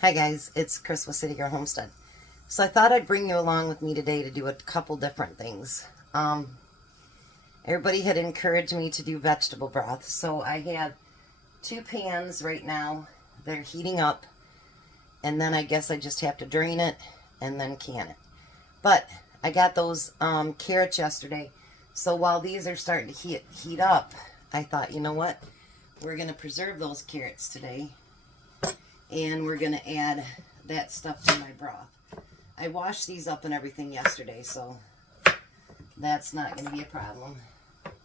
Hi guys, it's Chris with City Girl Homestead. So I thought I'd bring you along with me today to do a couple different things. Everybody had encouraged me to do vegetable broth, so I have 2 pans right now. They're heating up, and then I guess I just have to drain it and then can it. But I got those carrots yesterday, so while these are starting to heat up, I thought, you know what, we're going to preserve those carrots today. And we're going to add that stuff to my broth. I washed these up and everything yesterday, so that's not going to be a problem.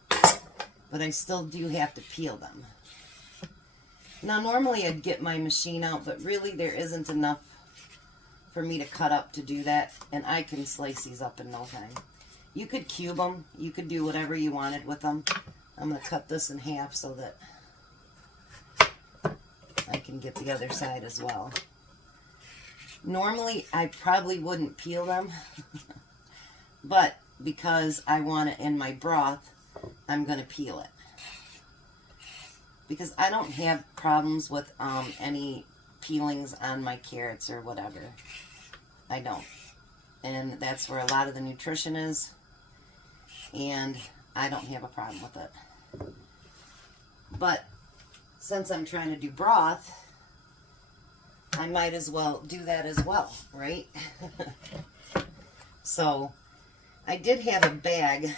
But I still do have to peel them. Now, normally I'd get my machine out, but really there isn't enough for me to cut up to do that. And I can slice these up in no time. You could cube them. You could do whatever you wanted with them. I'm going to cut this in half so that I can get the other side as well. Normally, I probably wouldn't peel them, but because I want it in my broth, I'm going to peel it. Because I don't have problems with any peelings on my carrots or whatever. I don't. And that's where a lot of the nutrition is, and I don't have a problem with it. But since I'm trying to do broth, I might as well do that as well, right? So, I did have a bag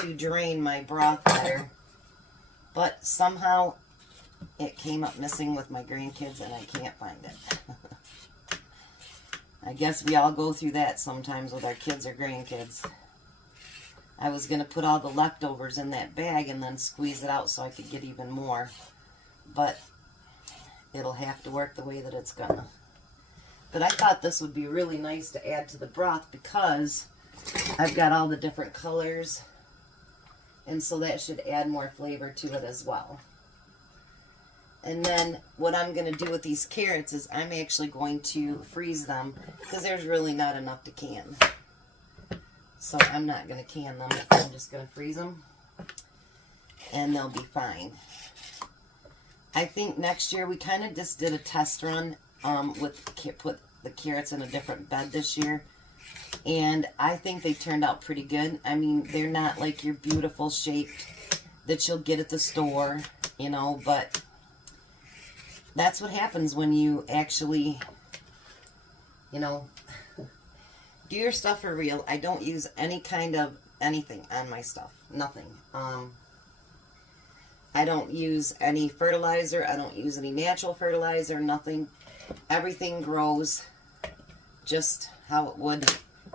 to drain my broth better, but somehow it came up missing with my grandkids and I can't find it. I guess we all go through that sometimes with our kids or grandkids. I was going to put all the leftovers in that bag and then squeeze it out so I could get even more. But it'll have to work the way that it's gonna. But I thought this would be really nice to add to the broth because I've got all the different colors, and so that should add more flavor to it as well. And then what I'm going to do with these carrots is I'm actually going to freeze them because there's really not enough to can. So I'm not going to can them. I'm just going to freeze them and they'll be fine. I think next year we kind of just did a test run put the carrots in a different bed this year, and I think they turned out pretty good. I mean, they're not like your beautiful shaped that you'll get at the store, you know, but that's what happens when you actually, you know, do your stuff for real. I don't use any kind of anything on my stuff. Nothing. I don't use any fertilizer. I don't use any natural fertilizer, nothing. Everything grows just how it would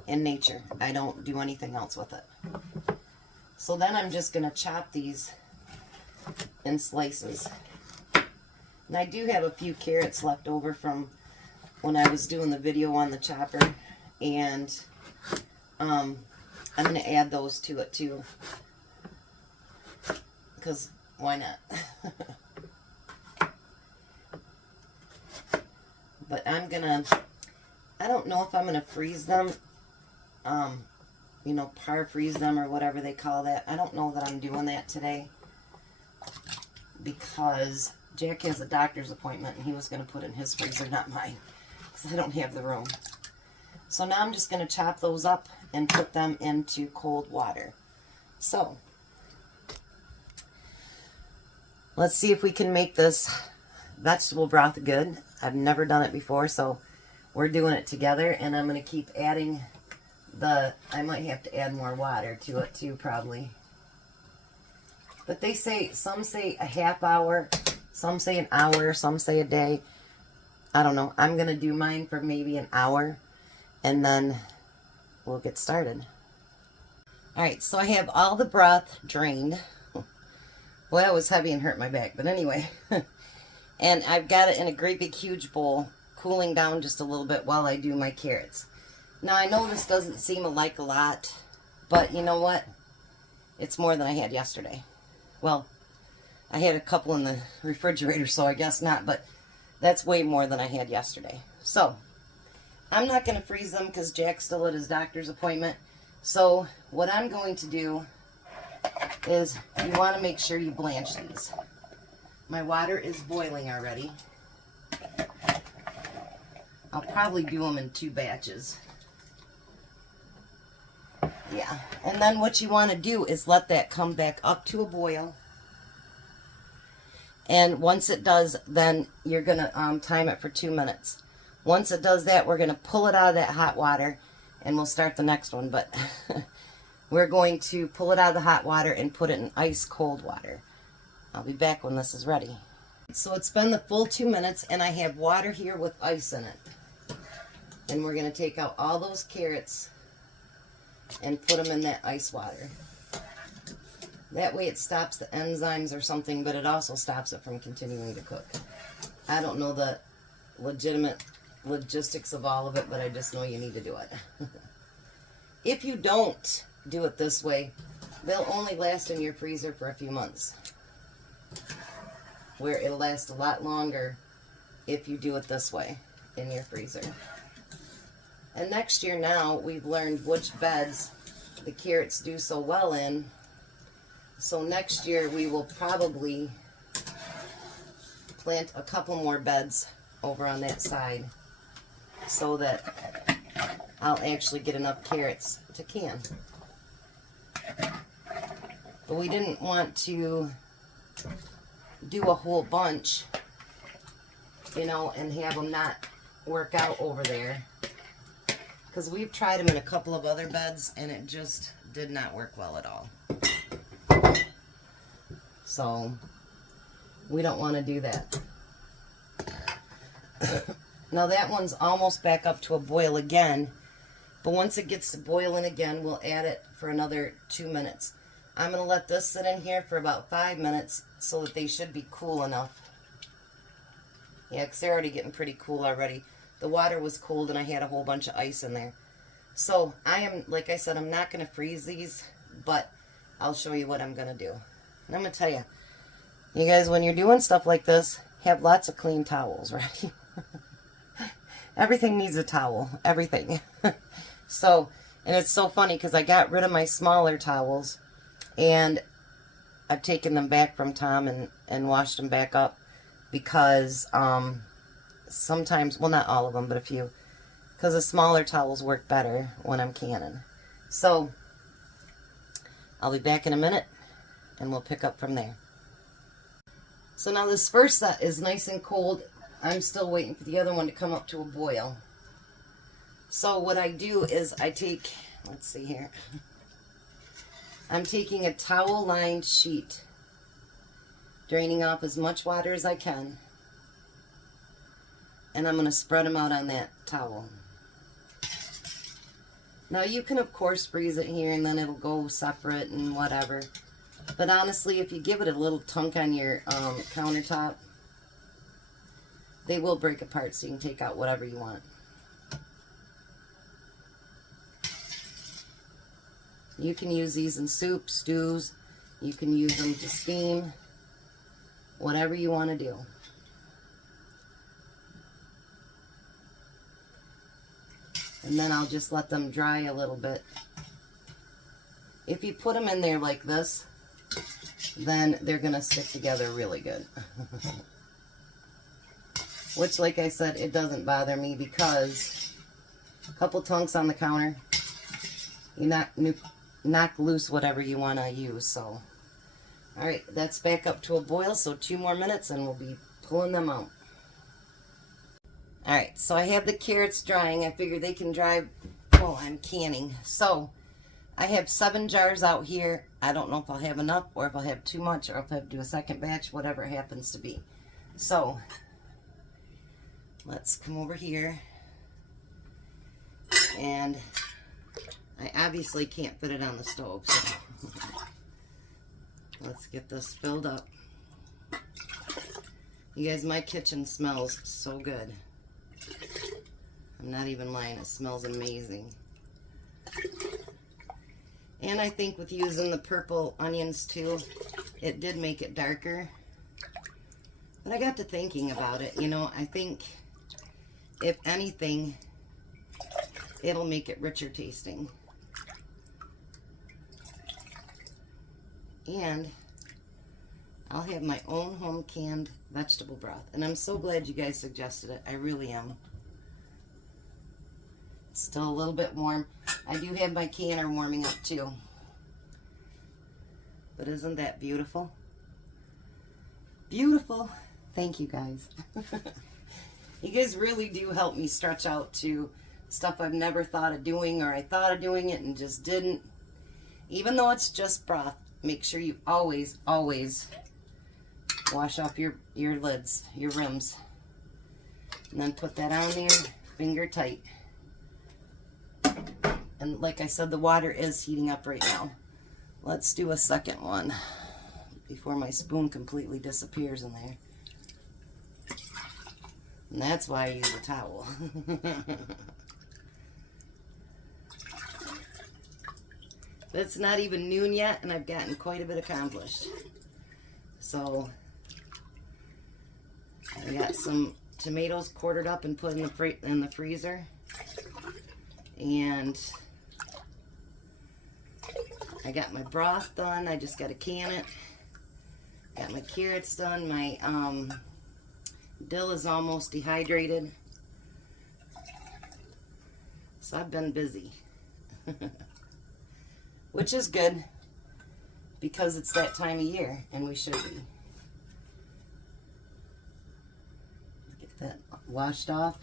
in nature. I don't do anything else with it. So then I'm just going to chop these in slices. And I do have a few carrots left over from when I was doing the video on the chopper. And I'm going to add those to it too. Because why not? But I don't know if I'm gonna freeze them, you know, par freeze them or whatever they call that. I don't know that I'm doing that today because Jack has a doctor's appointment and he was gonna put it in his freezer, not mine, because I don't have the room. So now I'm just gonna chop those up and put them into cold water. So let's see if we can make this vegetable broth good. I've never done it before, so we're doing it together, and I'm going to keep adding I might have to add more water to it too, probably. But they say, some say a half hour, some say an hour, some say a day. I don't know. I'm going to do mine for maybe an hour, and then we'll get started. Alright, so I have all the broth drained. Well, that was heavy and hurt my back, but anyway. And I've got it in a great big huge bowl, cooling down just a little bit while I do my carrots. Now, I know this doesn't seem like a lot, but you know what? It's more than I had yesterday. Well, I had a couple in the refrigerator, so I guess not, but that's way more than I had yesterday. So, I'm not going to freeze them because Jack's still at his doctor's appointment. So, what I'm going to do is you want to make sure you blanch these. My water is boiling already. I'll probably do them in 2 batches. Yeah, and then what you want to do is let that come back up to a boil. And once it does, then you're going to time it for 2 minutes. Once it does that, we're going to pull it out of that hot water, and we'll start the next one. But we're going to pull it out of the hot water and put it in ice cold water. I'll be back when this is ready. So it's been the full 2 minutes, and I have water here with ice in it. And we're going to take out all those carrots and put them in that ice water. That way it stops the enzymes or something, but it also stops it from continuing to cook. I don't know the legitimate logistics of all of it, but I just know you need to do it. If you don't do it this way, they'll only last in your freezer for a few months. Where it'll last a lot longer if you do it this way in your freezer. And next year now, we've learned which beds the carrots do so well in. So next year we will probably plant a couple more beds over on that side so that I'll actually get enough carrots to can. But we didn't want to do a whole bunch, you know, and have them not work out over there. Because we've tried them in a couple of other beds and it just did not work well at all. So we don't want to do that. Now that one's almost back up to a boil again. But once it gets to boiling again, we'll add it for another 2 minutes. I'm going to let this sit in here for about 5 minutes so that they should be cool enough. Yeah, because they're already getting pretty cool already. The water was cold and I had a whole bunch of ice in there. So I am, like I said, I'm not going to freeze these, but I'll show you what I'm going to do. And I'm going to tell you, you guys, when you're doing stuff like this, have lots of clean towels, right? Everything needs a towel. Everything. So, and it's so funny because I got rid of my smaller towels and I've taken them back from Tom and washed them back up because sometimes, well, not all of them, but a few, because the smaller towels work better when I'm canning. So I'll be back in a minute and we'll pick up from there. So now this first set is nice and cold. I'm still waiting for the other one to come up to a boil. So what I do is I take, let's see here, I'm taking a towel-lined sheet, draining off as much water as I can, and I'm going to spread them out on that towel. Now you can of course freeze it here and then it'll go separate and whatever, but honestly if you give it a little tunk on your countertop, they will break apart so you can take out whatever you want. You can use these in soup, stews, you can use them to steam, whatever you want to do. And then I'll just let them dry a little bit. If you put them in there like this, then they're going to stick together really good. Which, like I said, it doesn't bother me because a couple tunks on the counter, you knock loose whatever you want to use. So, alright, that's back up to a boil, so 2 more minutes and we'll be pulling them out. Alright, so I have the carrots drying. I figure they can dry while I'm canning. So, I have 7 jars out here. I don't know if I'll have enough or if I'll have too much or if I'll have to do a second batch, whatever it happens to be. So, let's come over here. And I obviously can't fit it on the stove, so let's get this filled up. You guys, my kitchen smells so good. I'm not even lying, it smells amazing. And I think with using the purple onions too, it did make it darker. But I got to thinking about it, you know, I think if anything, it'll make it richer tasting. And I'll have my own home canned vegetable broth. And I'm so glad you guys suggested it. I really am. It's still a little bit warm. I do have my canner warming up too. But isn't that beautiful? Beautiful. Thank you guys. You guys really do help me stretch out to stuff I've never thought of doing, or I thought of doing it and just didn't. Even though it's just broth, make sure you always, always wash off your lids, your rims. And then put that on there, finger tight. And like I said, the water is heating up right now. Let's do a second one before my spoon completely disappears in there. And that's why I use a towel. It's not even noon yet, and I've gotten quite a bit accomplished. So, I got some tomatoes quartered up and put in the freezer. And I got my broth done. I just got to can it. Got my carrots done. My dill is almost dehydrated. So I've been busy. Which is good, because it's that time of year, and we should be. Get that washed off.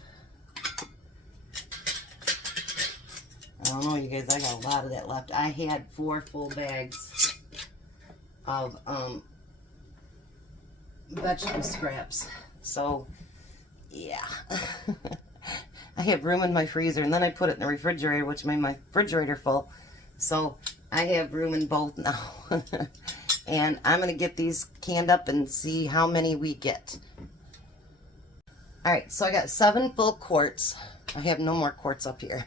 I don't know, you guys, I got a lot of that left. I had 4 full bags of vegetable scraps. So, yeah. I have room in my freezer, and then I put it in the refrigerator, which made my refrigerator full. So, I have room in both now. And I'm going to get these canned up and see how many we get. Alright, so I got 7 full quarts. I have no more quarts up here.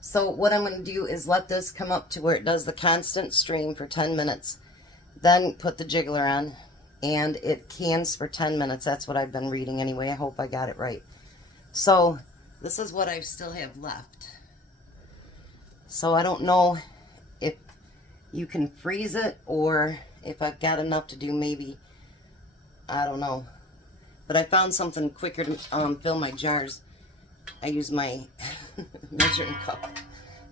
So what I'm going to do is let this come up to where it does the constant stream for 10 minutes. Then put the jiggler on, and it cans for 10 minutes. That's what I've been reading anyway. I hope I got it right. So this is what I still have left. So I don't know if you can freeze it, or if I've got enough to do, maybe, I don't know. But I found something quicker to fill my jars. I use my measuring cup.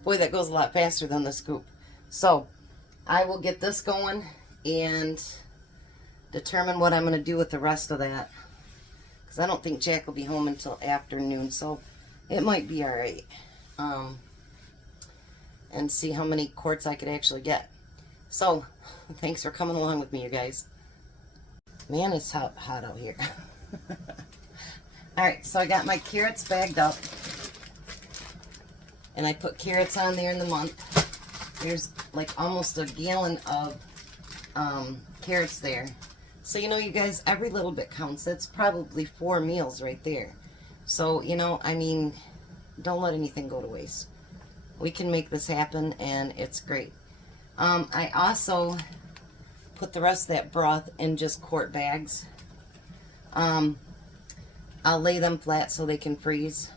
Boy, that goes a lot faster than the scoop. So I will get this going and determine what I'm going to do with the rest of that. Because I don't think Jack will be home until afternoon, so it might be alright. And see how many quarts I could actually get. So, thanks for coming along with me, you guys. Man, it's hot out here. Alright, so I got my carrots bagged up. And I put carrots on there in the month. There's like almost a gallon of carrots there. So, you know, you guys, every little bit counts. That's probably 4 meals right there. So, you know, I mean, don't let anything go to waste. We can make this happen, and it's great. I also put the rest of that broth in just quart bags. I'll lay them flat so they can freeze.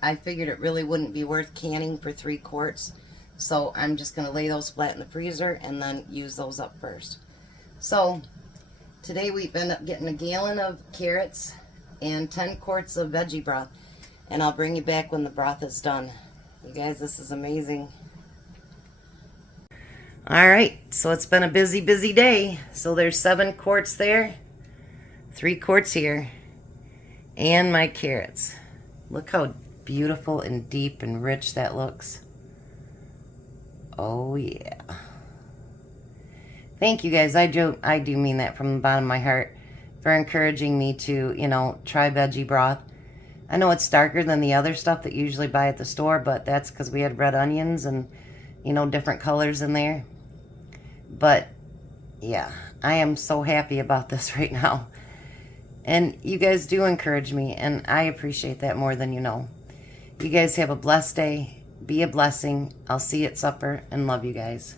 I figured it really wouldn't be worth canning for 3 quarts. So I'm just going to lay those flat in the freezer and then use those up first. So today we end up getting a gallon of carrots and 10 quarts of veggie broth. And I'll bring you back when the broth is done. You guys, this is amazing. Alright, so it's been a busy, busy day. So there's 7 quarts there, 3 quarts here, and my carrots. Look how beautiful and deep and rich that looks. Oh yeah. Thank you guys. I do mean that from the bottom of my heart for encouraging me to, you know, try veggie broth. I know it's darker than the other stuff that you usually buy at the store, but that's because we had red onions and, you know, different colors in there. But, yeah, I am so happy about this right now. And you guys do encourage me, and I appreciate that more than you know. You guys have a blessed day. Be a blessing. I'll see you at supper, and love you guys.